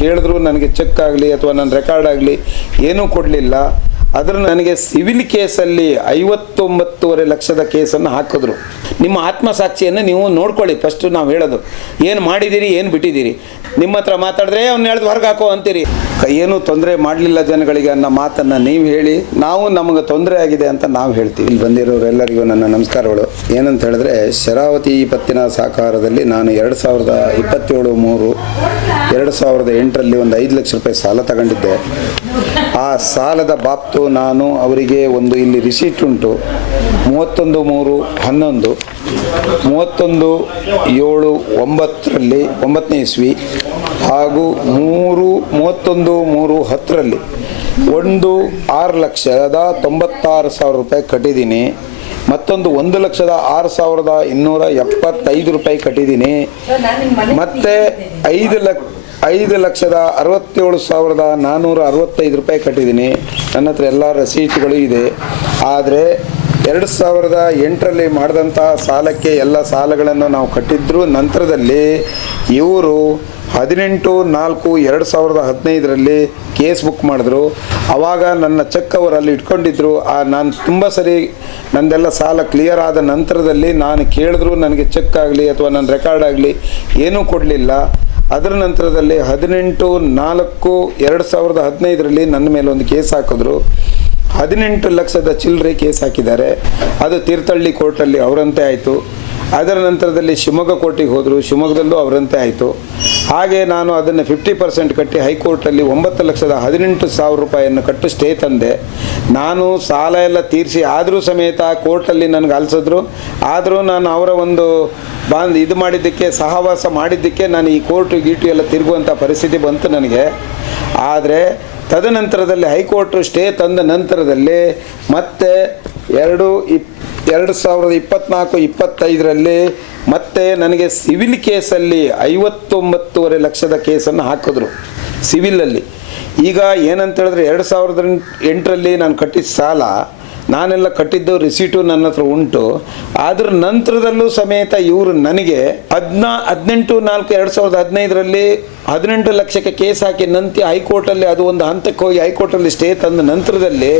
ಕೇಳಿದ್ರು ನನಗೆ ಚೆಕ್ ಆಗಲಿ ಅಥವಾ ನನ್ನ ರೆಕಾರ್ಡ್ ಆಗಲಿ ಏನೂ ಕೊಡಲಿಲ್ಲ. ಅದರ ನನಗೆ ಸಿವಿಲ್ ಕೇಸಲ್ಲಿ 59.5 ಲಕ್ಷದ ಕೇಸನ್ನು ಹಾಕಿದ್ರು. ನಿಮ್ಮ ಆತ್ಮಸಾಕ್ಷಿಯನ್ನು ನೀವು ನೋಡ್ಕೊಳ್ಳಿ. ಫಸ್ಟು ನಾವು ಹೇಳೋದು ಏನು ಮಾಡಿದ್ದೀರಿ, ಏನು ಬಿಟ್ಟಿದ್ದೀರಿ. ನಿಮ್ಮ ಹತ್ರ ಮಾತಾಡಿದ್ರೆ ಅವ್ನು ಹೇಳ್ದು ಹೊರಗೆ ಹಾಕೋ ಅಂತೀರಿ. ಏನೂ ತೊಂದರೆ ಮಾಡಲಿಲ್ಲ ಜನಗಳಿಗೆ ಅನ್ನೋ ಮಾತನ್ನು ನೀವು ಹೇಳಿ, ನಾವು ನಮಗೆ ತೊಂದರೆ ಆಗಿದೆ ಅಂತ ನಾವು ಹೇಳ್ತೀವಿ. ಇಲ್ಲಿ ಬಂದಿರೋರೆಲ್ಲರಿಗೂ ನನ್ನ ನಮಸ್ಕಾರಗಳು. ಏನಂತ ಹೇಳಿದ್ರೆ, ಶರಾವತಿ ಪತ್ತಿನ ಸಹಕಾರದಲ್ಲಿ ನಾನು 2027-3-2008ರಲ್ಲಿ ಒಂದು 5 ಲಕ್ಷ ರೂಪಾಯಿ ಸಾಲ ತಗೊಂಡಿದ್ದೆ. ಆ ಸಾಲದ ಬಾಬ್ತು ನಾನು ಅವರಿಗೆ ಒಂದು ಇಲ್ಲಿ ರಿಸೀಟ್ ಉಂಟು. 31/3/11, 31/7/9ರಲ್ಲಿ 9ನೇ ಇಸ್ವಿ ಹಾಗೂ 31/3/10ರಲ್ಲಿ ಒಂದು 6,96,000 ರೂಪಾಯಿ ಕಟ್ಟಿದ್ದೀನಿ. ಮತ್ತೊಂದು 1,06,275 ರೂಪಾಯಿ ಕಟ್ಟಿದ್ದೀನಿ. ಮತ್ತು 5,67,465 ರೂಪಾಯಿ ಕಟ್ಟಿದ್ದೀನಿ. ನನ್ನ ಹತ್ರ ಎಲ್ಲ ರಸೀಟ್ಗಳು ಇದೆ. ಆದರೆ 2008ರಲ್ಲಿ ಮಾಡಿದಂಥ ಸಾಲಕ್ಕೆ ಎಲ್ಲ ಸಾಲಗಳನ್ನು ನಾವು ಕಟ್ಟಿದ್ರು. ನಂತರದಲ್ಲಿ ಇವರು 18/4/2015ರಲ್ಲಿ ಕೇಸ್ ಬುಕ್ ಮಾಡಿದ್ರು. ಆವಾಗ ನನ್ನ ಚೆಕ್ ಅವರು ಅಲ್ಲಿ ಇಟ್ಕೊಂಡಿದ್ರು. ನಾನು ತುಂಬ ಸರಿ ನಂದೆಲ್ಲ ಸಾಲ ಕ್ಲಿಯರ್ ಆದ ನಂತರದಲ್ಲಿ ನಾನು ಕೇಳಿದ್ರು ನನಗೆ ಚೆಕ್ ಆಗಲಿ ಅಥವಾ ನನ್ನ ರೆಕಾರ್ಡ್ ಆಗಲಿ ಏನೂ ಕೊಡಲಿಲ್ಲ. ಅದರ ನಂತರದಲ್ಲಿ 18/4/2015ರಲ್ಲಿ ನನ್ನ ಮೇಲೆ ಒಂದು ಕೇಸ್ ಹಾಕಿದ್ರು. 18 ಲಕ್ಷದ ಚಿಲ್ಲರೆ ಕೇಸ್ ಹಾಕಿದ್ದಾರೆ. ಅದು ತೀರ್ಥಹಳ್ಳಿ ಕೋರ್ಟಲ್ಲಿ ಅವರಂತೆ ಆಯಿತು. ಅದರ ನಂತರದಲ್ಲಿ ಶಿವಮೊಗ್ಗ ಕೋರ್ಟಿಗೆ ಹೋದರು. ಶಿವಮೊಗ್ಗದಲ್ಲೂ ಅವರಂತೆ ಆಯಿತು. ಹಾಗೆ ನಾನು ಅದನ್ನು 50% ಕಟ್ಟಿ ಹೈಕೋರ್ಟಲ್ಲಿ 9,18,000 ರೂಪಾಯಿಯನ್ನು ಕಟ್ಟು ಸ್ಟೇ ತಂದೆ. ನಾನು ಸಾಲ ಎಲ್ಲ ತೀರಿಸಿ ಆದರೂ ಸಮೇತ ಕೋರ್ಟಲ್ಲಿ ನನಗೆ ಅಲಿಸಿದ್ರು. ಆದರೂ ನಾನು ಅವರ ಒಂದು ಇದು ಮಾಡಿದ್ದಕ್ಕೆ, ಸಹವಾಸ ಮಾಡಿದ್ದಕ್ಕೆ ನಾನು ಈ ಕೋರ್ಟು ಗೀಟು ಎಲ್ಲ ತಿರುಗುವಂಥ ಪರಿಸ್ಥಿತಿ ಬಂತು ನನಗೆ. ಆದರೆ ತದನಂತರದಲ್ಲಿ ಹೈಕೋರ್ಟು ಸ್ಟೇ ತಂದ ನಂತರದಲ್ಲಿ ಮತ್ತೆ 2024-25ರಲ್ಲಿ ಮತ್ತೆ ನನಗೆ ಸಿವಿಲ್ ಕೇಸಲ್ಲಿ 59.5 ಲಕ್ಷದ ಕೇಸನ್ನು ಹಾಕಿದ್ರು ಸಿವಿಲಲ್ಲಿ. ಈಗ ಏನಂತ ಹೇಳಿದ್ರೆ 2008ರಲ್ಲಿ ನಾನು ಕಟ್ಟಿದ ಸಾಲ ನಾನೆಲ್ಲ ಕಟ್ಟಿದ್ದು ರಿಸೀಟು ನನ್ನ ಹತ್ರ ಉಂಟು. ಅದರ ನಂತರದಲ್ಲೂ ಸಮೇತ ಇವರು ನನಗೆ 18/4/2015ರಲ್ಲಿ 18 ಲಕ್ಷಕ್ಕೆ ಕೇಸ್ ಹಾಕಿ ನಂತರ ಹೈಕೋರ್ಟಲ್ಲಿ ಅದು ಒಂದು ಹಂತಕ್ಕೆ ಹೋಗಿ ಹೈಕೋರ್ಟಲ್ಲಿ ಸ್ಟೇ ತಂದ ನಂತರದಲ್ಲಿ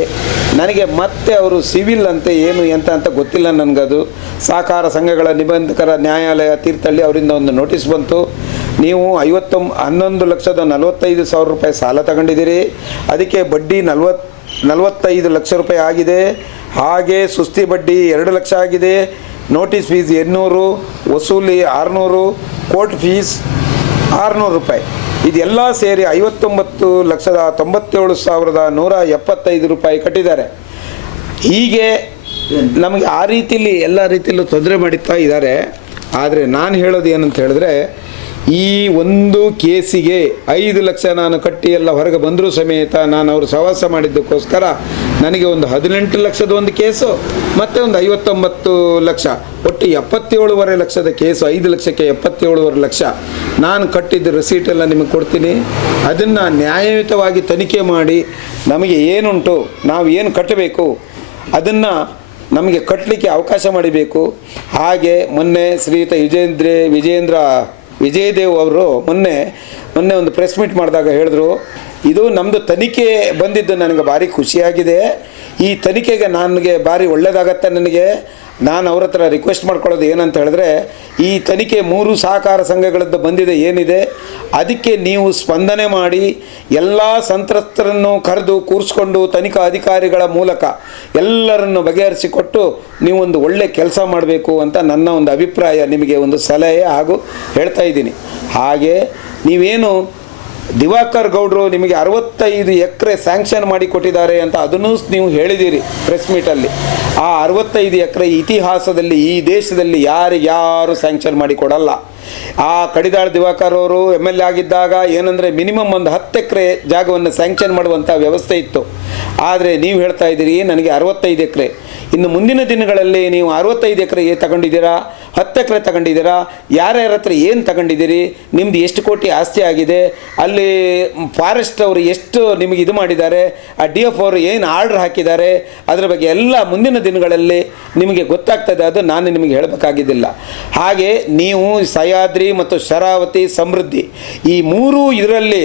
ನನಗೆ ಮತ್ತೆ ಅವರು ಸಿವಿಲ್ ಅಂತೆ ಏನು ಎಂತ ಅಂತ ಗೊತ್ತಿಲ್ಲ ನನಗದು. ಸಹಕಾರ ಸಂಘಗಳ ನಿಬಂಧಕರ ನ್ಯಾಯಾಲಯ ತೀರ್ಥಹಳ್ಳಿ ಅವರಿಂದ ಒಂದು ನೋಟಿಸ್ ಬಂತು. ನೀವು 11,45,000 ರೂಪಾಯಿ ಸಾಲ ತಗೊಂಡಿದ್ದೀರಿ, ಅದಕ್ಕೆ ಬಡ್ಡಿ 45 ಲಕ್ಷ ರೂಪಾಯಿ ಆಗಿದೆ. ಹಾಗೆ ಸುಸ್ತಿ ಬಡ್ಡಿ 2 ಲಕ್ಷ ಆಗಿದೆ. ನೋಟಿಸ್ ಫೀಸ್ 800, ವಸೂಲಿ 600, ಕೋರ್ಟ್ ಫೀಸ್ 600 ರೂಪಾಯಿ. ಇದೆಲ್ಲ ಸೇರಿ 59,97,175 ರೂಪಾಯಿ ಕಟ್ಟಿದ್ದಾರೆ. ಹೀಗೆ ನಮಗೆ ಆ ರೀತಿಯಲ್ಲಿ ಎಲ್ಲ ರೀತಿಯಲ್ಲೂ ತೊಂದರೆ ಮಾಡುತ್ತಾ ಇದ್ದಾರೆ. ಆದರೆ ನಾನು ಹೇಳೋದು ಏನಂತ ಹೇಳಿದ್ರೆ, ಈ ಒಂದು ಕೇಸಿಗೆ 5 ಲಕ್ಷ ನಾನು ಕಟ್ಟಿ ಎಲ್ಲ ಹೊರಗೆ ಬಂದರೂ ಸಮೇತ ನಾನು ಅವರು ಸಹವಾಸ ಮಾಡಿದ್ದಕ್ಕೋಸ್ಕರ ನನಗೆ ಒಂದು 18 ಲಕ್ಷದ ಒಂದು ಕೇಸು ಮತ್ತು ಒಂದು 59 ಲಕ್ಷ, ಒಟ್ಟು 77.5 ಲಕ್ಷದ ಕೇಸು. 5 ಲಕ್ಷಕ್ಕೆ 77.5 ಲಕ್ಷ ನಾನು ಕಟ್ಟಿದ್ದ ರಿಸೀಟೆಲ್ಲ ನಿಮಗೆ ಕೊಡ್ತೀನಿ. ಅದನ್ನು ನ್ಯಾಯಯುತವಾಗಿ ತನಿಖೆ ಮಾಡಿ ನಮಗೆ ಏನುಂಟು, ನಾವು ಏನು ಕಟ್ಟಬೇಕು ಅದನ್ನು ನಮಗೆ ಕಟ್ಟಲಿಕ್ಕೆ ಅವಕಾಶ ಮಾಡಿಬೇಕು. ಹಾಗೆ ಮೊನ್ನೆ ಶ್ರೀಯುತ ವಿಜಯದೇವ್ ಅವರು ಮೊನ್ನೆ ಒಂದು ಪ್ರೆಸ್ ಮೀಟ್ ಮಾಡಿದಾಗ ಹೇಳಿದ್ರು, ಇದು ನಮ್ಮದು ತನಿಖೆ ಬಂದಿದ್ದು ನನಗೆ ಭಾರಿ ಖುಷಿಯಾಗಿದೆ. ಈ ತನಿಖೆಗೆ ನನಗೆ ಭಾರಿ ಒಳ್ಳೆಯದಾಗತ್ತೆ. ನಾನು ಅವ್ರ ಹತ್ರ ರಿಕ್ವೆಸ್ಟ್ ಮಾಡ್ಕೊಳ್ಳೋದು ಏನಂತ ಹೇಳಿದ್ರೆ, ಈ ತನಿಖೆ 3 ಸಹಕಾರ ಸಂಘಗಳದ್ದು ಬಂದಿದೆ ಏನಿದೆ, ಅದಕ್ಕೆ ನೀವು ಸ್ಪಂದನೆ ಮಾಡಿ ಎಲ್ಲ ಸಂತ್ರಸ್ತರನ್ನು ಕರೆದು ಕೂರಿಸ್ಕೊಂಡು ತನಿಖಾ ಅಧಿಕಾರಿಗಳ ಮೂಲಕ ಎಲ್ಲರನ್ನು ಬಗೆಹರಿಸಿಕೊಟ್ಟು ನೀವು ಒಂದು ಒಳ್ಳೆ ಕೆಲಸ ಮಾಡಬೇಕು ಅಂತ ನನ್ನ ಒಂದು ಅಭಿಪ್ರಾಯ, ನಿಮಗೆ ಒಂದು ಸಲಹೆ ಹಾಗೂ ಹೇಳ್ತಾ ಇದ್ದೀನಿ. ಹಾಗೆ ನೀವೇನು ದಿವಾಕರ್ ಗೌಡರು ನಿಮಗೆ 65 ಎಕರೆ ಸ್ಯಾಂಕ್ಷನ್ ಮಾಡಿ ಕೊಟ್ಟಿದ್ದಾರೆ ಅಂತ ಅದನ್ನು ನೀವು ಹೇಳಿದ್ದೀರಿ ಪ್ರೆಸ್ ಮೀಟಲ್ಲಿ. ಆ 65 ಎಕರೆ ಇತಿಹಾಸದಲ್ಲಿ ಈ ದೇಶದಲ್ಲಿ ಯಾರು ಸ್ಯಾಂಕ್ಷನ್ ಮಾಡಿ ಕೊಡಲ್ಲ. ಆ ಕಡಿದಾಳ್ ದಿವಾಕರ್ ಅವರು MLA ಆಗಿದ್ದಾಗ ಏನಂದರೆ ಮಿನಿಮಮ್ ಒಂದು 10 ಎಕರೆ ಜಾಗವನ್ನು ಸ್ಯಾಂಕ್ಷನ್ ಮಾಡುವಂಥ ವ್ಯವಸ್ಥೆ ಇತ್ತು. ಆದರೆ ನೀವು ಹೇಳ್ತಾ ಇದ್ದೀರಿ ನನಗೆ 65 ಎಕರೆ. ಇನ್ನು ಮುಂದಿನ ದಿನಗಳಲ್ಲಿ ನೀವು 65 ಎಕರೆ ತಗೊಂಡಿದ್ದೀರಾ, 10 ಎಕರೆ ತಗೊಂಡಿದ್ದೀರಾ, ಯಾರ್ಯಾರ ಹತ್ರ ಏನು ತಗೊಂಡಿದ್ದೀರಿ, ನಿಮ್ದು ಎಷ್ಟು ಕೋಟಿ ಆಸ್ತಿ ಆಗಿದೆ, ಅಲ್ಲಿ ಫಾರೆಸ್ಟ್ ಅವರು ಎಷ್ಟು ನಿಮಗೆ ಇದು ಮಾಡಿದ್ದಾರೆ, ಆ DF ಅವರು ಏನು ಆರ್ಡ್ರ್ ಹಾಕಿದ್ದಾರೆ, ಅದರ ಬಗ್ಗೆ ಎಲ್ಲ ಮುಂದಿನ ದಿನಗಳಲ್ಲಿ ನಿಮಗೆ ಗೊತ್ತಾಗ್ತದೆ. ಅದು ನಾನು ನಿಮಗೆ ಹೇಳಬೇಕಾಗಿದ್ದಿಲ್ಲ. ಹಾಗೆ ನೀವು ಸಹ್ಯಾದ್ರಿ ಮತ್ತು ಶರಾವತಿ ಸಮೃದ್ಧಿ ಈ 3 ಇದರಲ್ಲಿ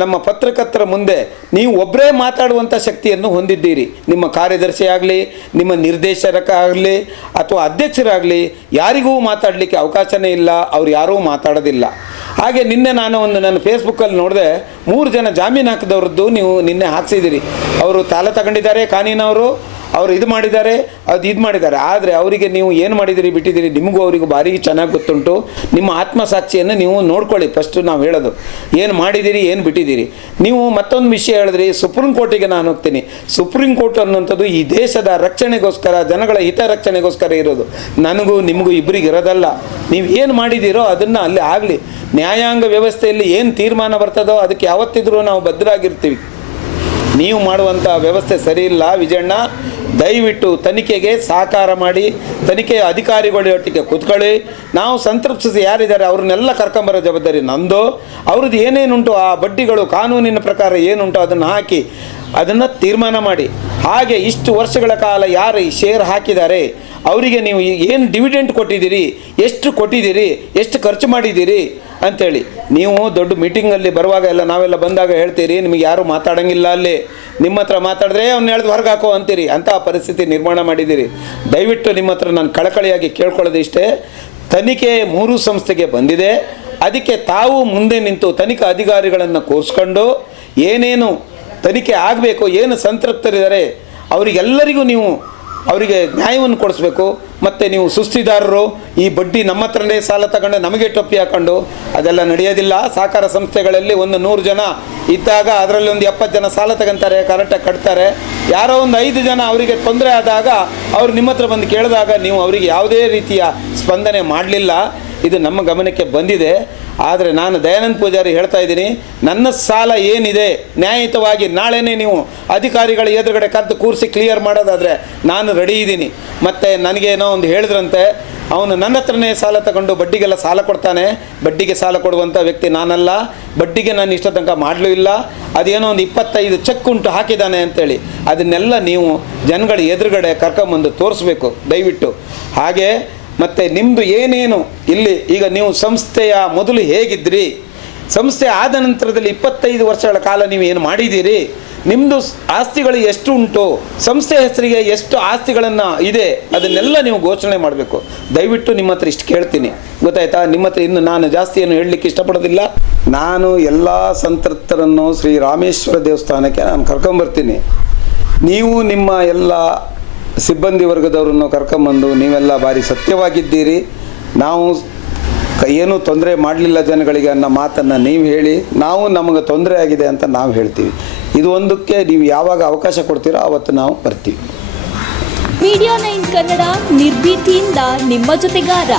ನಮ್ಮ ಪತ್ರಕರ್ತರ ಮುಂದೆ ನೀವು ಒಬ್ಬರೇ ಮಾತಾಡುವಂಥ ಶಕ್ತಿಯನ್ನು ಹೊಂದಿದ್ದೀರಿ. ನಿಮ್ಮ ಕಾರ್ಯದರ್ಶಿ ಆಗಲಿ, ನಿಮ್ಮ ನಿರ್ದೇಶಕ ಆಗಲಿ ಅಥವಾ ಅಧ್ಯಕ್ಷರಾಗಲಿ ಯಾರಿಗೂ ಮಾತಾಡಲಿಕ್ಕೆ ಅವಕಾಶನೇ ಇಲ್ಲ, ಅವ್ರು ಯಾರೂ ಮಾತಾಡೋದಿಲ್ಲ. ಹಾಗೆ ನಿನ್ನೆ ನಾನು ನನ್ನ ಫೇಸ್ಬುಕ್ಕಲ್ಲಿ ನೋಡಿದೆ, 3 ಜನ ಜಾಮೀನು ಹಾಕಿದವ್ರದ್ದು ನೀವು ನಿನ್ನೆ ಹಾಕ್ಸಿದ್ದೀರಿ. ಅವರು ತಾಲ ತಗೊಂಡಿದ್ದಾರೆ, ಕಾನೂನವರು ಅವರು ಇದು ಮಾಡಿದ್ದಾರೆ, ಇದು ಮಾಡಿದ್ದಾರೆ. ಆದರೆ ಅವರಿಗೆ ನೀವು ಏನು ಮಾಡಿದಿರಿ ಬಿಟ್ಟಿದ್ದೀರಿ, ನಿಮಗೂ ಅವರಿಗೂ ಭಾರಿ ಚೆನ್ನಾಗಿ ಗೊತ್ತುಂಟು. ನಿಮ್ಮ ಆತ್ಮಸಾಕ್ಷಿಯನ್ನು ನೀವು ನೋಡ್ಕೊಳ್ಳಿ. ಫಸ್ಟು ನಾವು ಹೇಳೋದು ಏನು ಮಾಡಿದ್ದೀರಿ, ಏನು ಬಿಟ್ಟಿದ್ದೀರಿ. ನೀವು ಮತ್ತೊಂದು ವಿಷಯ ಹೇಳಿದ್ರಿ, ಸುಪ್ರೀಂ ಕೋರ್ಟಿಗೆ ನಾನು ಹೋಗ್ತೀನಿ. ಸುಪ್ರೀಂ ಕೋರ್ಟ್ ಅನ್ನುವಂಥದ್ದು ಈ ದೇಶದ ರಕ್ಷಣೆಗೋಸ್ಕರ, ಜನಗಳ ಹಿತರಕ್ಷಣೆಗೋಸ್ಕರ ಇರೋದು. ನನಗೂ ನಿಮಗೂ ಇಬ್ಬರಿಗೆ ಇರೋದಲ್ಲ. ನೀವು ಏನು ಮಾಡಿದ್ದೀರೋ ಅದನ್ನು ಅಲ್ಲಿ ಆಗಲಿ. ನ್ಯಾಯಾಂಗ ವ್ಯವಸ್ಥೆಯಲ್ಲಿ ಏನು ತೀರ್ಮಾನ ಬರ್ತದೋ ಅದಕ್ಕೆ ಯಾವತ್ತಿದ್ರೂ ನಾವು ಬದ್ಧರಾಗಿರ್ತೀವಿ. ನೀವು ಮಾಡುವಂಥ ವ್ಯವಸ್ಥೆ ಸರಿ ಇಲ್ಲ ವಿಜಯಣ್ಣ. ದಯವಿಟ್ಟು ತನಿಖೆಗೆ ಸಹಕಾರ ಮಾಡಿ, ತನಿಖೆಯ ಅಧಿಕಾರಿಗಳೊಟ್ಟಿಗೆ ಕೂತ್ಕೊಳ್ಳಿ. ನಾವು ಸಂತೃಪ್ತಿಸಿ ಯಾರಿದ್ದಾರೆ ಅವ್ರನ್ನೆಲ್ಲ ಕರ್ಕೊಂಬರೋ ಜವಾಬ್ದಾರಿ ನಮ್ಮದು. ಅವ್ರದ್ದು ಏನೇನುಂಟು ಆ ಬಡ್ಡಿಗಳು ಕಾನೂನಿನ ಪ್ರಕಾರ ಏನುಂಟು ಅದನ್ನು ಹಾಕಿ ಅದನ್ನು ತೀರ್ಮಾನ ಮಾಡಿ. ಹಾಗೆ ಇಷ್ಟು ವರ್ಷಗಳ ಕಾಲ ಯಾರು ಈ ಶೇರ್ ಹಾಕಿದ್ದಾರೆ ಅವರಿಗೆ ನೀವು ಏನು ಡಿವಿಡೆಂಟ್ ಕೊಟ್ಟಿದ್ದೀರಿ, ಎಷ್ಟು ಕೊಟ್ಟಿದ್ದೀರಿ, ಎಷ್ಟು ಖರ್ಚು ಮಾಡಿದ್ದೀರಿ ಅಂಥೇಳಿ ನೀವು ದೊಡ್ಡ ಮೀಟಿಂಗಲ್ಲಿ ಬರುವಾಗ ಎಲ್ಲ ನಾವೆಲ್ಲ ಬಂದಾಗ ಹೇಳ್ತೀರಿ, ನಿಮಗೆ ಯಾರೂ ಮಾತಾಡೋಂಗಿಲ್ಲ. ಅಲ್ಲಿ ನಿಮ್ಮ ಹತ್ರ ಮಾತಾಡಿದ್ರೆ ಅವ್ನು ಹೇಳ್ದು ಹೊರಗೆ ಹಾಕೋ ಅಂತೀರಿ. ಅಂಥ ಪರಿಸ್ಥಿತಿ ನಿರ್ಮಾಣ ಮಾಡಿದ್ದೀರಿ. ದಯವಿಟ್ಟು ನಿಮ್ಮ ಹತ್ರ ನಾನು ಕಳಕಳಿಯಾಗಿ ಕೇಳ್ಕೊಳ್ಳೋದು ಇಷ್ಟೇ, ತನಿಖೆ 3 ಸಂಸ್ಥೆಗೆ ಬಂದಿದೆ. ಅದಕ್ಕೆ ತಾವು ಮುಂದೆ ನಿಂತು ತನಿಖಾ ಅಧಿಕಾರಿಗಳನ್ನು ಕೂರಿಸ್ಕೊಂಡು ಏನೇನು ತನಿಖೆ ಆಗಬೇಕು, ಏನು ಸಂತೃಪ್ತರಿದ್ದಾರೆ ಅವರಿಗೆಲ್ಲರಿಗೂ ನೀವು ಅವರಿಗೆ ನ್ಯಾಯವನ್ನು ಕೊಡಿಸ್ಬೇಕು. ಮತ್ತು ನೀವು ಸುಸ್ತಿದಾರರು ಈ ಬಡ್ಡಿ ನಮ್ಮ ಹತ್ರನೇ ಸಾಲ ತಗೊಂಡು ನಮಗೆ ಟೊಪ್ಪಿ ಹಾಕೊಂಡು ಅದೆಲ್ಲ ನಡೆಯೋದಿಲ್ಲ. ಸಹಕಾರ ಸಂಸ್ಥೆಗಳಲ್ಲಿ 100 ಜನ ಇದ್ದಾಗ ಅದರಲ್ಲಿ 70 ಜನ ಸಾಲ ತಗೊಂತಾರೆ, ಕರೆಕ್ಟಾಗಿ ಕಟ್ತಾರೆ. ಯಾರೋ 5 ಜನ ಅವರಿಗೆ ತೊಂದರೆ ಆದಾಗ ಅವ್ರು ನಿಮ್ಮ ಹತ್ರ ಬಂದು ಕೇಳಿದಾಗ ನೀವು ಅವರಿಗೆ ಯಾವುದೇ ರೀತಿಯ ಸ್ಪಂದನೆ ಮಾಡಲಿಲ್ಲ. ಇದು ನಮ್ಮ ಗಮನಕ್ಕೆ ಬಂದಿದೆ. ಆದರೆ ನಾನು ದಯಾನಂದ ಪೂಜಾರಿ ಹೇಳ್ತಾ ಇದ್ದೀನಿ, ನನ್ನ ಸಾಲ ಏನಿದೆ ನ್ಯಾಯಯುತವಾಗಿ ನಾಳೆನೇ ನೀವು ಅಧಿಕಾರಿಗಳ ಎದುರುಗಡೆ ಕರೆದು ಕೂರಿಸಿ ಕ್ಲಿಯರ್ ಮಾಡೋದಾದರೆ ನಾನು ರೆಡಿ ಇದ್ದೀನಿ. ಮತ್ತು ನನಗೇನೋ ಒಂದು ಹೇಳಿದ್ರಂತೆ, ಅವನು ನನ್ನ ಹತ್ರನೇ ಸಾಲ ತಗೊಂಡು ಬಡ್ಡಿಗೆಲ್ಲ ಸಾಲ ಕೊಡ್ತಾನೆ, ಬಡ್ಡಿಗೆ ಸಾಲ ಕೊಡುವಂಥ ವ್ಯಕ್ತಿ ನಾನಲ್ಲ, ಬಡ್ಡಿಗೆ ನಾನು ಇಷ್ಟ ತನಕ ಮಾಡಲೂ ಇಲ್ಲ. ಅದೇನೋ ಒಂದು 25 ಚೆಕ್ ಉಂಟು ಹಾಕಿದ್ದಾನೆ ಅಂತೇಳಿ ಅದನ್ನೆಲ್ಲ ನೀವು ಜನಗಳ ಎದುರುಗಡೆ ಕರ್ಕೊಂಬಂದು ತೋರಿಸ್ಬೇಕು ದಯವಿಟ್ಟು. ಹಾಗೆ ಮತ್ತು ನಿಮ್ಮದು ಏನೇನು ಇಲ್ಲಿ ಈಗ ನೀವು ಸಂಸ್ಥೆಯ ಮೊದಲು ಹೇಗಿದ್ರಿ, ಸಂಸ್ಥೆ ಆದ ನಂತರದಲ್ಲಿ 25 ವರ್ಷಗಳ ಕಾಲ ನೀವು ಏನು ಮಾಡಿದ್ದೀರಿ, ನಿಮ್ಮದು ಆಸ್ತಿಗಳು ಎಷ್ಟು ಉಂಟು, ಸಂಸ್ಥೆ ಹೆಸರಿಗೆ ಎಷ್ಟು ಆಸ್ತಿಗಳನ್ನು ಇದೆ, ಅದನ್ನೆಲ್ಲ ನೀವು ಘೋಷಣೆ ಮಾಡಬೇಕು. ದಯವಿಟ್ಟು ನಿಮ್ಮ ಹತ್ರ ಇಷ್ಟು ಕೇಳ್ತೀನಿ, ಗೊತ್ತಾಯ್ತಾ? ನಿಮ್ಮ ಹತ್ರ ಇನ್ನು ನಾನು ಜಾಸ್ತಿ ಏನು ಹೇಳಲಿಕ್ಕೆ ಇಷ್ಟಪಡೋದಿಲ್ಲ. ನಾನು ಎಲ್ಲ ಸಂತೃಪ್ತರನ್ನು ಶ್ರೀ ರಾಮೇಶ್ವರ ದೇವಸ್ಥಾನಕ್ಕೆ ನಾನು ಕರ್ಕೊಂಬರ್ತೀನಿ. ನೀವು ನಿಮ್ಮ ಎಲ್ಲ ಸಿಬ್ಬಂದಿ ವರ್ಗದವರನ್ನು ಕರ್ಕೊಂಬಂದು ನೀವೆಲ್ಲ ಭಾರಿ ಸತ್ಯವಾಗಿದ್ದೀರಿ, ನಾವು ಏನೂ ತೊಂದರೆ ಮಾಡಲಿಲ್ಲ ಜನಗಳಿಗೆ ಅನ್ನೋ ಮಾತನ್ನು ನೀವು ಹೇಳಿ, ನಾವು ನಮಗೆ ತೊಂದರೆ ಆಗಿದೆ ಅಂತ ನಾವು ಹೇಳ್ತೀವಿ. ಇದು ಒಂದಕ್ಕೆ ನೀವು ಯಾವಾಗ ಅವಕಾಶ ಕೊಡ್ತೀರೋ ಆವತ್ತು ನಾವು ಬರ್ತೀವಿ. ಮೀಡಿಯಾ 9 ಕನ್ನಡ ನಿರ್ಭೀತಿಯಿಂದ ನಿಮ್ಮ ಜೊತೆಗಾರ.